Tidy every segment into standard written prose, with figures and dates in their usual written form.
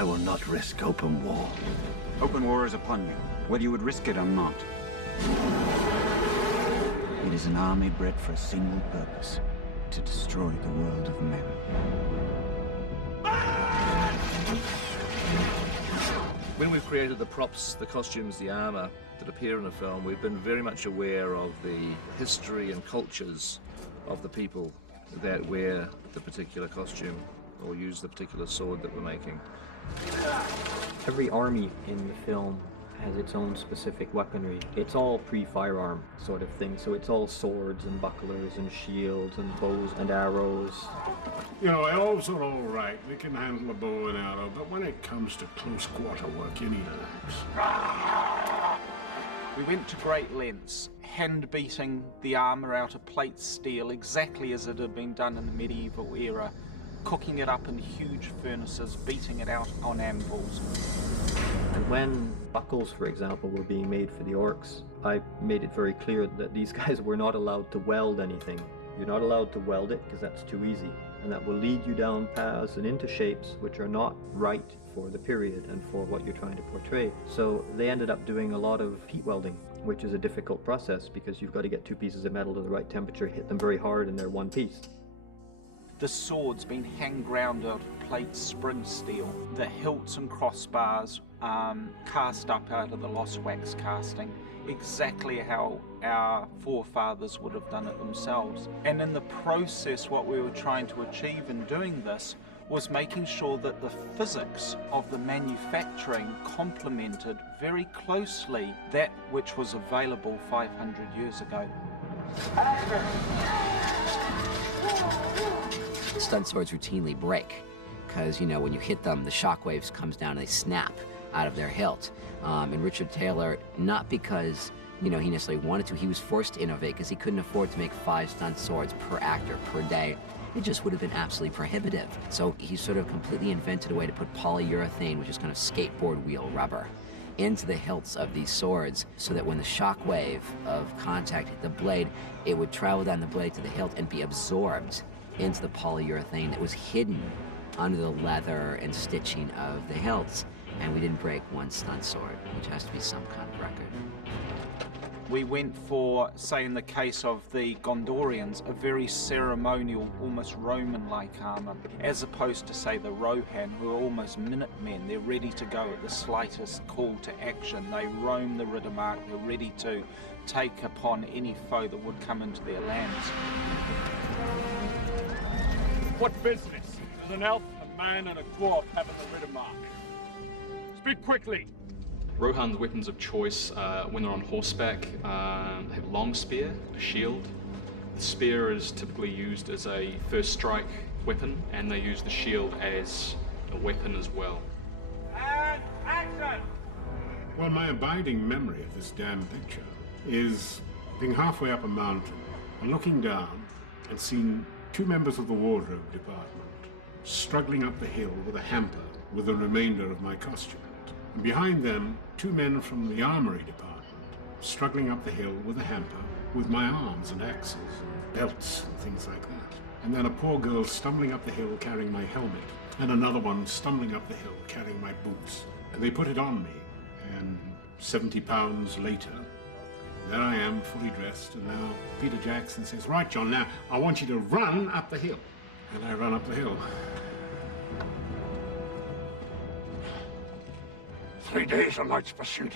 I will not risk open war. Open war is upon you, whether you would risk it or not. It is an army bred for a single purpose, to destroy the world of men. When we've created the props, the costumes, the armour that appear in the film, we've been very much aware of the history and cultures of the people that wear the particular costume or use the particular sword that we're making. Every army in the film has its own specific weaponry. It's all pre-firearm sort of thing, so it's all swords and bucklers and shields and bows and arrows. You know, elves are all right. We can handle a bow and arrow, but when it comes to close quarter work, you need an axe. We went to great lengths, hand beating the armour out of plate steel exactly as it had been done in the medieval era, cooking it up in huge furnaces, beating it out on anvils. And when buckles, for example, were being made for the orcs, I made it very clear that these guys were not allowed to weld anything. You're not allowed to weld it because that's too easy, and that will lead you down paths and into shapes which are not right for the period and for what you're trying to portray. So they ended up doing a lot of heat welding, which is a difficult process because you've got to get two pieces of metal to the right temperature, hit them very hard, and they're one piece. The sword's been hand ground out of plate spring steel. The hilts and crossbars cast up out of the lost wax casting, exactly how our forefathers would have done it themselves. And in the process, what we were trying to achieve in doing this was making sure that the physics of the manufacturing complemented very closely that which was available 500 years ago. Stunt swords routinely break because, you know, when you hit them, the shockwaves comes down and they snap out of their hilt. And Richard Taylor, not because, you know, he necessarily wanted to, he was forced to innovate because he couldn't afford to make 5 stunt swords per actor per day. It just would have been absolutely prohibitive. So he sort of completely invented a way to put polyurethane, which is kind of skateboard wheel rubber, into the hilts of these swords so that when the shock wave of contact hit the blade, it would travel down the blade to the hilt and be absorbed into the polyurethane that was hidden under the leather and stitching of the hilts. And we didn't break one stunt sword, which has to be some kind of record. We went for, say in the case of the Gondorians, a very ceremonial, almost Roman-like armour, as opposed to, say, the Rohan, who are almost Minutemen. They're ready to go at the slightest call to action. They roam the Riddermark, they're ready to take upon any foe that would come into their lands. What business does an elf, a man, and a dwarf have in the Riddermark? Speak quickly. Rohan's weapons of choice, when they're on horseback, have long spear, a shield. The spear is typically used as a first strike weapon, and they use the shield as a weapon as well. And action! Well, my abiding memory of this damn picture is being halfway up a mountain and looking down and seeing 2 members of the wardrobe department struggling up the hill with a hamper with the remainder of my costume. And behind them, 2 men from the armory department, struggling up the hill with a hamper, with my arms and axes and belts and things like that. And then a poor girl stumbling up the hill carrying my helmet, and another one stumbling up the hill carrying my boots. And they put it on me, and 70 pounds later, there I am, fully dressed, and now Peter Jackson says, "Right, John, now I want you to run up the hill." And I run up the hill. 3 days of night's pursuit.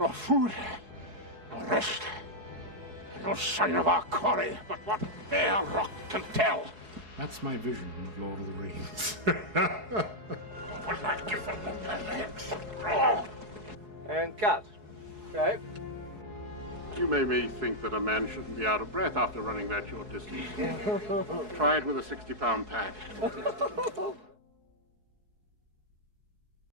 No food, no rest, and no sign of our quarry, but what bare rock can tell. That's my vision of Lord of the Rings. Will not give them the legs. And cut. Okay. You made me think that a man shouldn't be out of breath after running that short distance. Try it with a 60-pound pack.